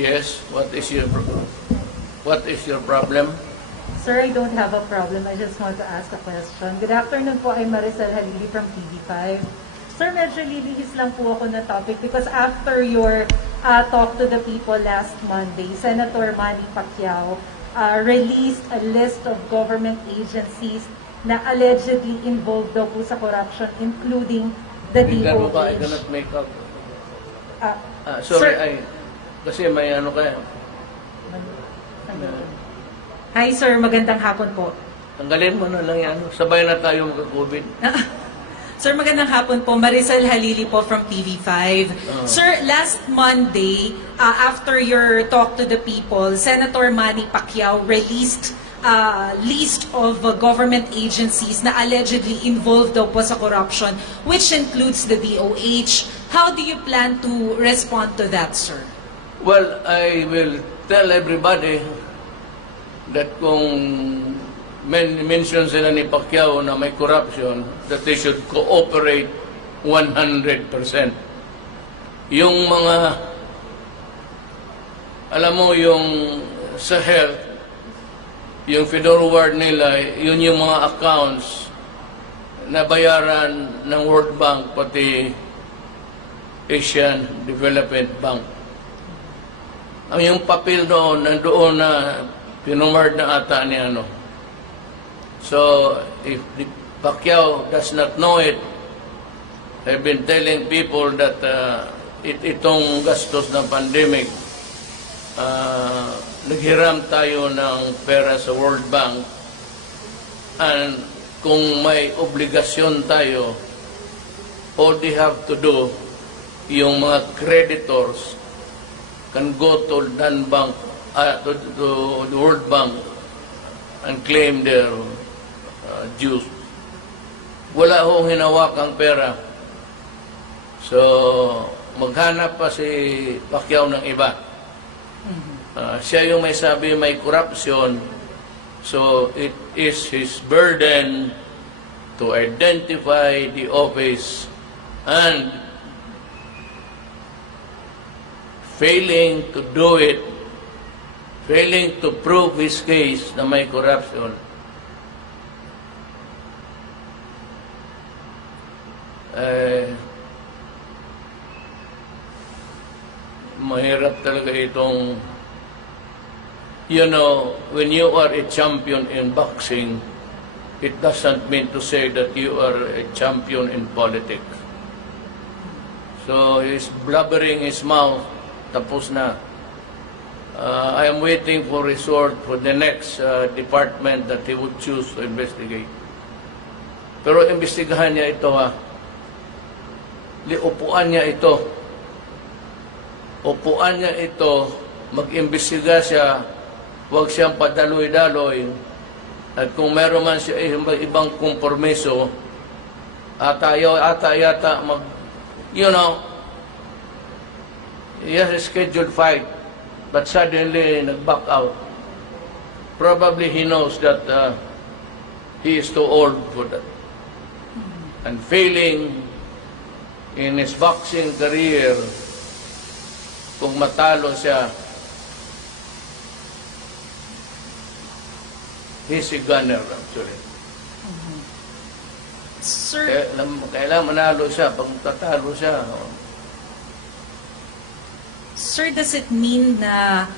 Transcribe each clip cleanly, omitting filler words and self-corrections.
Yes, what is your problem? Sir, I don't have a problem. I just want to ask a question. Good afternoon po. I'm Maricel Halili from TV5. Sir, medyo lilihis lang po ako na topic because after your talk to the people last Monday, Senator Manny Paquiao released a list of government agencies na allegedly involved daw po sa corruption, including the DOH. I cannot make up. Sir, Sorry, kasi may ano kaya. Hi sir, magandang hapon po. Tanggalin mo na lang yan. Sabay na tayo magka-COVID. Sir, magandang hapon po. Maricel Halili po from TV5. Sir, last Monday, after your talk to the people, Senator Manny Paquiao released a list of government agencies na allegedly involved daw po sa corruption, which includes the DOH. How do you plan to respond to that, sir? Well, I will tell everybody that kung mention sila ni Pacquiao na may corruption, that they should cooperate 100%. Yung mga, alam mo, yung sa health, yung forward nila, yun yung mga accounts na bayaran ng World Bank, pati Asian Development Bank. Ang yung papel doon, nandoon na pinumard na ata ni ano. So, if the Pacquiao does not know it, I've been telling people that itong gastos ng pandemic, naghiram tayo ng pera sa World Bank, and kung may obligasyon tayo, all they have to do, yung mga creditors can go to Bank, to the World Bank and claim their dues. Wala hong hinawakang pera. So, maghanap pa si Pacquiao ng iba. Siya yung may sabi may corruption. So, it is his burden to identify the office, and failing to do it, failing to prove his case na may corruption, mahirap talaga itong, you know, when you are a champion in boxing, it doesn't mean to say that you are a champion in politics. So he's blubbering his mouth, tapos na. I am waiting for resort for the next department that he would choose to investigate. Pero imbestigahan niya ito, ha. Upuan niya ito. Upuan niya ito, mag-imbestiga siya, huwag siyang padaloy-daloy. At kung meron man siya ibang kompromiso, ata yata you know, he has a scheduled fight, but suddenly nag-back out. Probably he knows that he is too old for that. And failing in his boxing career, kung matalo siya, he's a gunner actually. Sir, Kailangan manalo siya, pag tatalo siya. Sir, does it mean na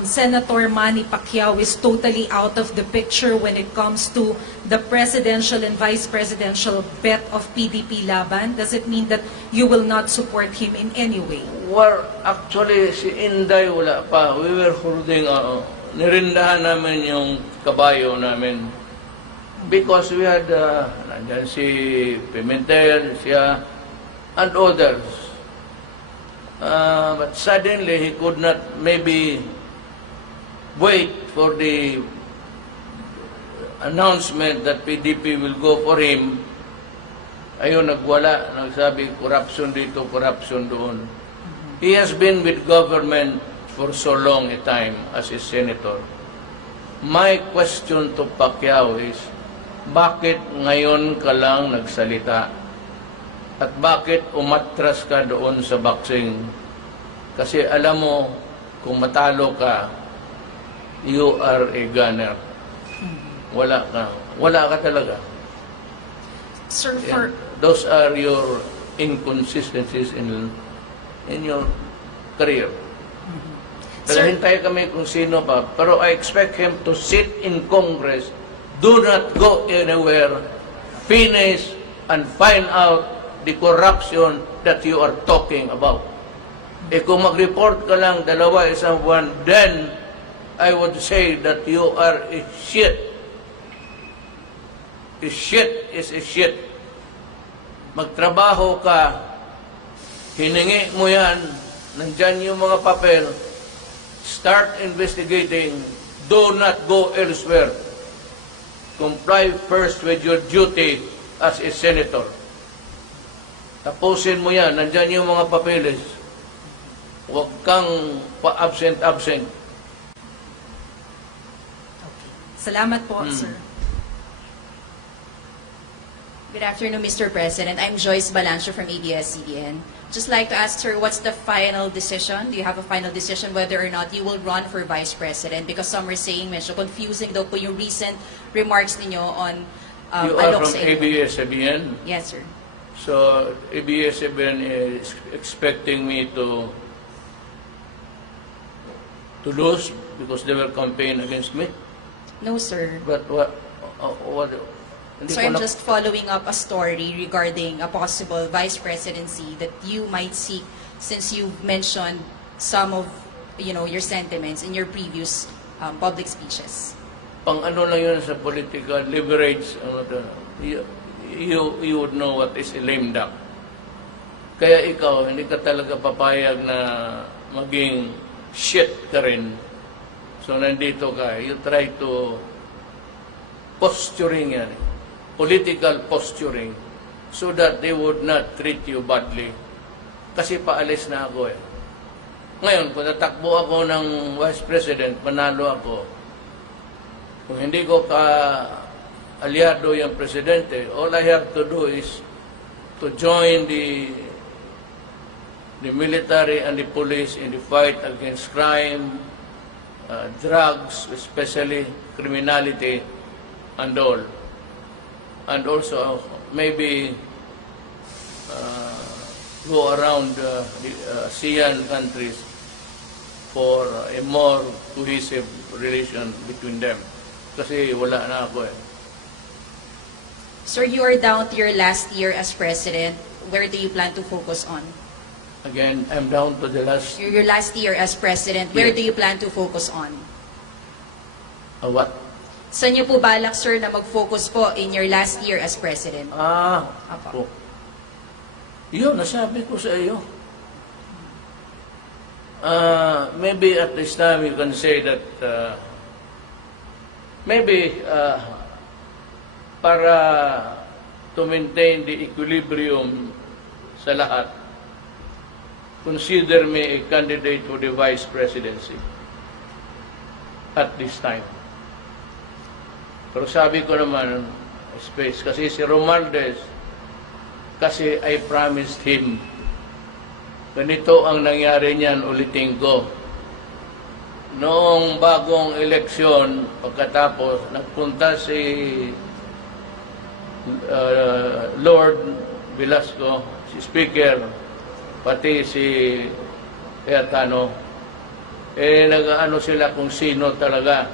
Senator Manny Paquiao is totally out of the picture when it comes to the presidential and vice presidential bet of PDP Laban? Does it mean that you will not support him in any way? Well, actually, si Inday wala pa. We were holding, nirindahan namin yung kabayo namin. Because we had, nandyan si Pimentel, siya, and others. But suddenly, he could not maybe wait for the announcement that PDP will go for him. Ayun, nagwala. Nagsabi, corruption dito, corruption doon. He has been with government for so long a time as a senator. My question to Pacquiao is, bakit ngayon ka lang nagsalita? At bakit umatras ka doon sa boxing? Kasi alam mo, kung matalo ka, you are a gunner. Wala ka. Wala ka talaga. Sir, And those are your inconsistencies in your career. Pero Sir- hintay kami kung sino pa. Pero I expect him to sit in Congress. Do not go anywhere. Finish and find out the corruption that you are talking about. Eh kung mag-report ka lang dalawa, isang buwan, then I would say that you are a shit. A shit is a shit. Magtrabaho ka, hiningi mo yan, nandyan yung mga papel, start investigating, do not go elsewhere. Comply first with your duty as a senator. Tapusin mo yan, nandyan yung mga papeles. Huwag kang pa-absent-absent. Salamat po, sir. Good afternoon, Mr. President. I'm Joyce Balancio from ABS-CBN. Just like to ask, sir, what's the final decision? Do you have a final decision whether or not you will run for Vice President? Because some are saying, medyo confusing daw po yung recent remarks ninyo on You are alok from sa inyo. ABS-CBN. Yes, sir. So, ABS-CBN is expecting me to lose because they will campaign against me. No, sir. But what hindi So ko I'm na- just following up a story regarding a possible vice presidency that you might seek, since you've mentioned some of your sentiments in your previous public speeches. pang ano lang yun sa political leverage, you would know what is a lame duck. Kaya ikaw, hindi ka talaga papayag na maging shit ka rin. So nandito ka, you try to posturing yan, political posturing, so that they would not treat you badly. Kasi paalis na ako eh. Ngayon, kung natakbo ako ng Vice President, panalo ako, kung hindi ko ka-aliado yung Presidente, all I have to do is to join the military and the police in the fight against crime, drugs, especially criminality, and all. And also, maybe go around the ASEAN countries for a more cohesive relation between them. Kasi wala na ako eh. Sir, you are down to your last year as president. Where do you plan to focus on? Again, I'm down to the last... Your last year as president, where Yes. do you plan to focus on? what? Saan niyo po balak, sir, na mag-focus po in your last year as president? Ako. Yun, nasabi ko sa iyo. Maybe at this time you can say that maybe para to maintain the equilibrium sa lahat, consider me a candidate for the vice presidency at this time. Pero sabi ko naman, space, kasi si Romualdez, kasi I promised him, ganito ang nangyari niyan, ulitin ko. Noong bagong eleksyon, pagkatapos, nagpunta si Lord Velasco, si Speaker, pati si Cayetano, nag-ano sila kung sino talaga.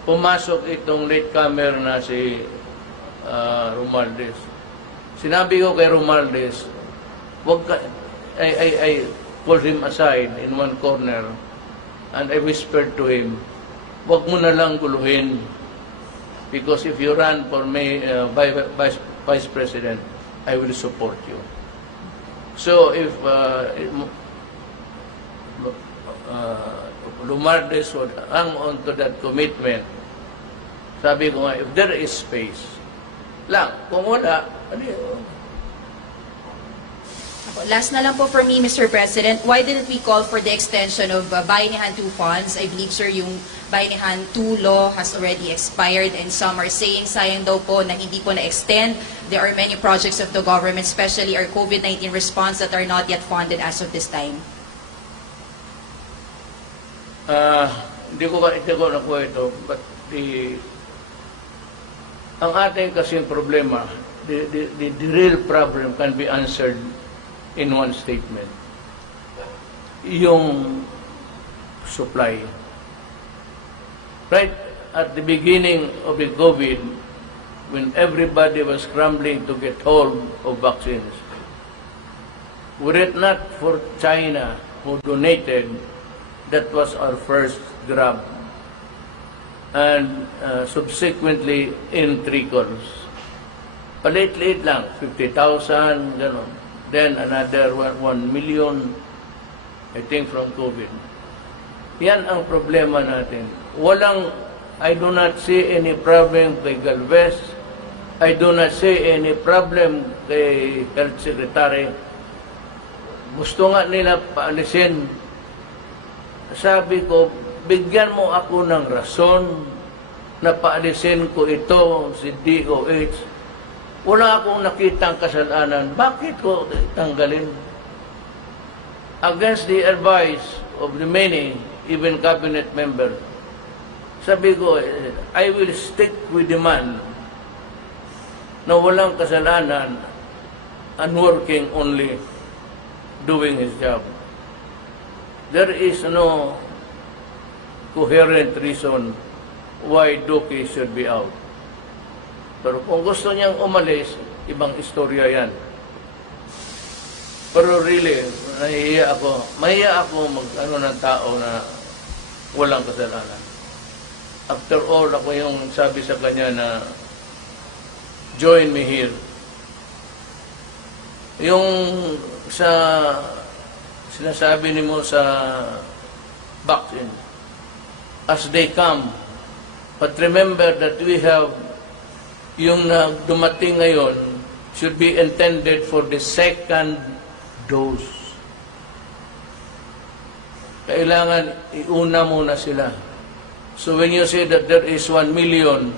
Pumasok itong latecomer na si Romualdez. Sinabi ko kay Romualdez, wag ka, I pulled him aside in one corner and I whispered to him, wag mo na lang guluhin because if you run for me vice president, I will support you. So if Romualdez would hang on to that commitment, sabi ko nga, if there is space, lang, kung wala, Last na lang po for me, Mr. President, why didn't we call for the extension of Bayanihan 2 funds? I believe, sir, yung Bayanihan 2 law has already expired and some are saying sayang daw po na hindi po na-extend. There are many projects of the government, especially our COVID-19 response, that are not yet funded as of this time. Hindi ko nakuha ito, but ang ating kasing problema, the real problem can be answered in one statement. Yung supply. Right at the beginning of the COVID, when everybody was scrambling to get hold of vaccines, were it not for China who donated, that was our first grab. And subsequently in trickles. Palit-lit lang, 50,000, gano'n. Then another 1 million, I think, from COVID. Yan ang problema natin. I do not see any problem kay Galvez. I do not see any problem kay Health Secretary. Gusto nga nila paalisin. Sabi ko, bigyan mo ako ng rason na paalisin ko ito, si DOH. Wala akong nakitang kasalanan. Bakit ko tanggalin? Against the advice of the many, even cabinet members, sabi ko, I will stick with the man na walang kasalanan and working only, doing his job. There is no coherent reason why Duque should be out. Pero kung gusto niyang umalis, ibang istorya yan. Pero really, mahiya ako mag-ano ng tao na walang kasalanan. After all, ako yung sabi sa kanya na join me here. Yung sa sinasabi ni mo sa vaccine, as they come, but remember that we have yung dumating ngayon should be intended for the second dose. Kailangan iuna muna sila. So when you say that there is 1 million,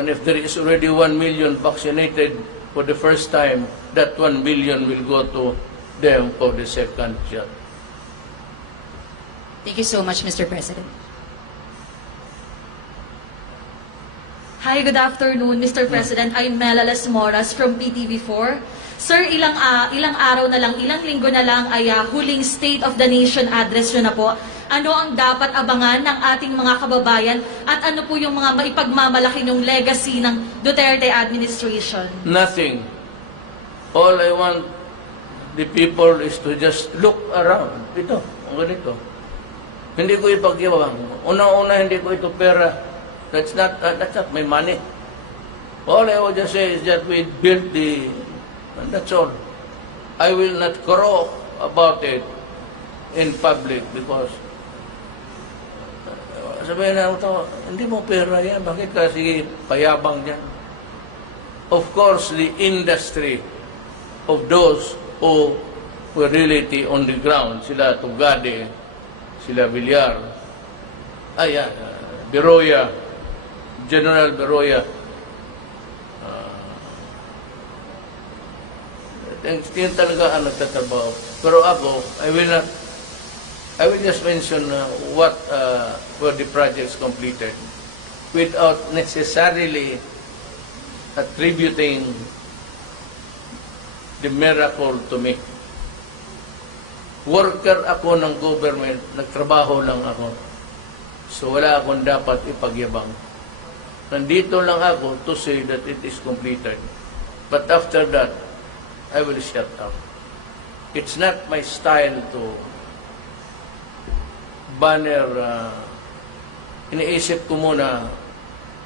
and if there is already 1 million vaccinated for the first time, that 1 million will go to them for the second shot. Thank you so much, Mr. President. Hi, good afternoon, Mr. President. I'm Mela Las Moras from PTV4. Sir, ilang araw na lang, ilang linggo na lang ay huling State of the Nation address nyo na po. Ano ang dapat abangan ng ating mga kababayan at ano po yung mga maipagmamalaki yung legacy ng Duterte administration? Nothing. All I want the people is to just look around. Ito, ang ganito. Hindi ko ipagyabang. Una-una, hindi ko ito pera. That's not my money. All I would just say is that we built and that's all. I will not crow about it in public because sabihin na ito, hindi mo pera yan. Bakit kasi payabang yan? Of course, the industry of those who were really on the ground, sila Tugade, sila Villar, Beroya, General Beroya, yun talaga ang nagtatrabaho. Pero ako, I will just mention what were the projects completed without necessarily attributing the miracle to me. Worker ako ng government, nagtrabaho lang ako. So wala akong dapat ipagyabang. Nandito lang ako to say that it is completed. But after that, I will shut up. It's not my style to banner. Iniisip ko muna,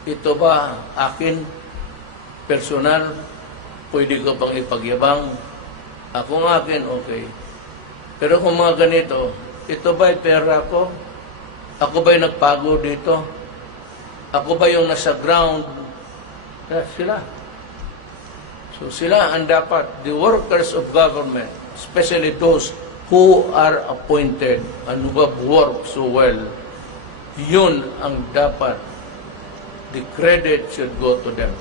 ito ba akin, personal, pwede ko pang ipagyabang? Ako ng akin, okay. Pero kung mga ganito, ito ba'y pera ko? Ako ba'y nagpago dito? Ako ba yung nasa ground? Sila. So sila ang dapat, the workers of government, especially those who are appointed and who have worked so well, yun ang dapat, the credit should go to them.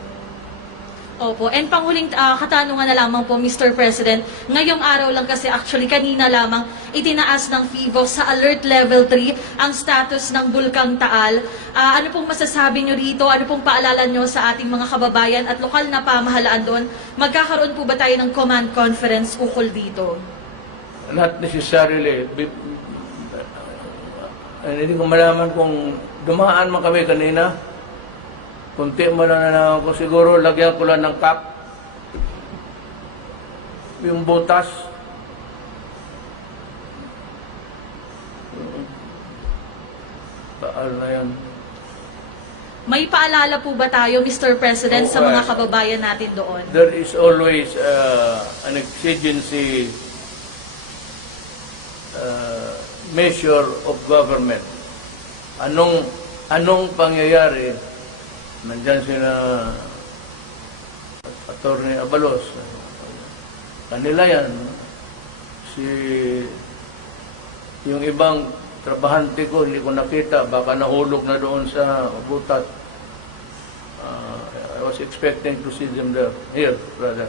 Opo. And panghuling katanungan na lamang po, Mr. President, ngayong araw lang kasi actually kanina lamang itinaas ng FIVO sa Alert Level 3 ang status ng Bulkang Taal. Ano pong masasabi nyo rito? Ano pong paalala nyo sa ating mga kababayan at lokal na pamahalaan doon? Magkakaroon po ba tayo ng command conference ukol dito? Not necessarily. Hindi ko malaman kung dumaan man kami kanina. Kunti mo lang na ako. Siguro lagyan ko lang ng cap. Yung butas. Taal na yan. May paalala po ba tayo, Mr. President, sa mga kababayan natin doon? There is always an exigency measure of government. Anong pangyayari? Nandyan sila Attorney Abalos. Kanila yan. Yung ibang trabahante ko, hindi ko nakita. Baka nahulog na doon sa butat. I was expecting to see them there. Here, brother.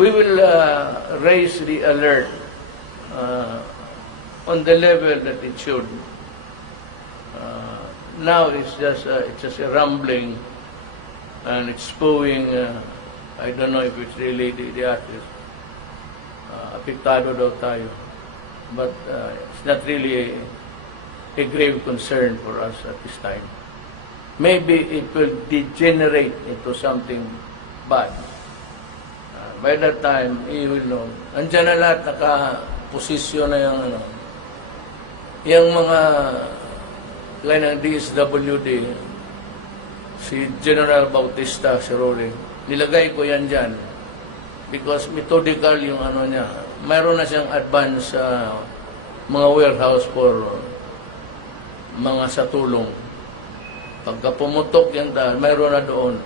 We will raise the alert on the level that it should. Now it's just a rumbling and it's spewing. I don't know if it's really the artist. Apektado daw tayo. But it's not really a grave concern for us at this time. Maybe it will degenerate into something bad. By that time, you will know. Andiyan na lahat, naka-posisyon na yung yung mga kaya ng DSWD, si General Bautista, si Rolling, nilagay ko yan dyan because methodical yung niya. Mayroon na siyang advance sa mga warehouse for mga satulong. Pagka pumutok yan dahil, mayroon na doon,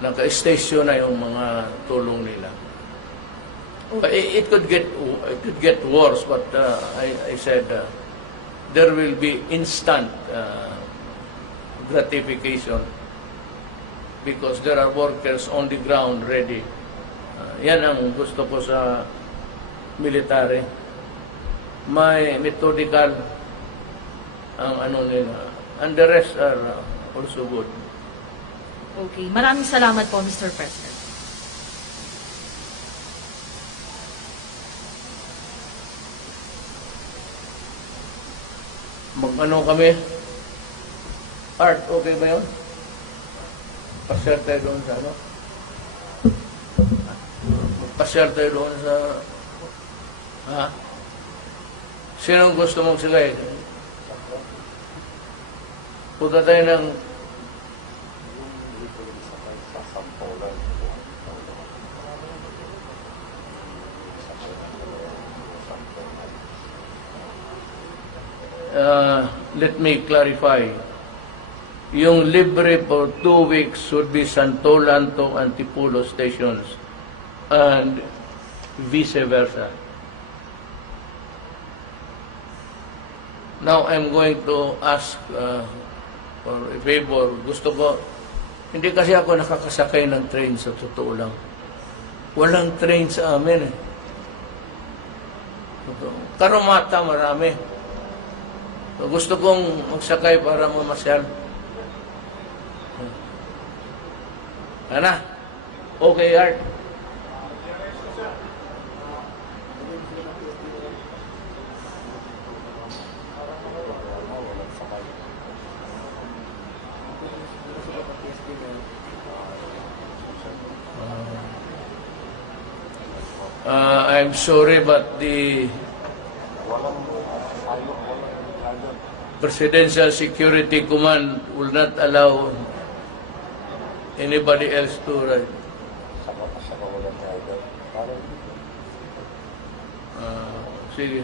naka-station na yung mga tulong nila. Okay. It could get worse, but I said, there will be instant gratification because there are workers on the ground ready. Yan ang gusto ko sa military. May methodical ang nila. And the rest are also good. Okay. Maraming salamat po, Mr. President. Mag-ano kami? Art, okay ba yun? Pasyal tayo doon sa Pasyal tayo doon sa... Ha? Sinong gusto mong sigay? Punta tayo ng... let me clarify. Yung libre for 2 weeks should be Santolan to Antipolo stations and vice versa. Now I'm going to ask for a favor. Gusto ko, hindi kasi ako nakakasakay ng train sa totoo lang. Walang train sa amin eh. Karumata marami. Gusto kong magsakay para mamasyal. Ana? Okay, Art? I'm sorry, but the Presidential Security Command will not allow anybody else to ride. Sige.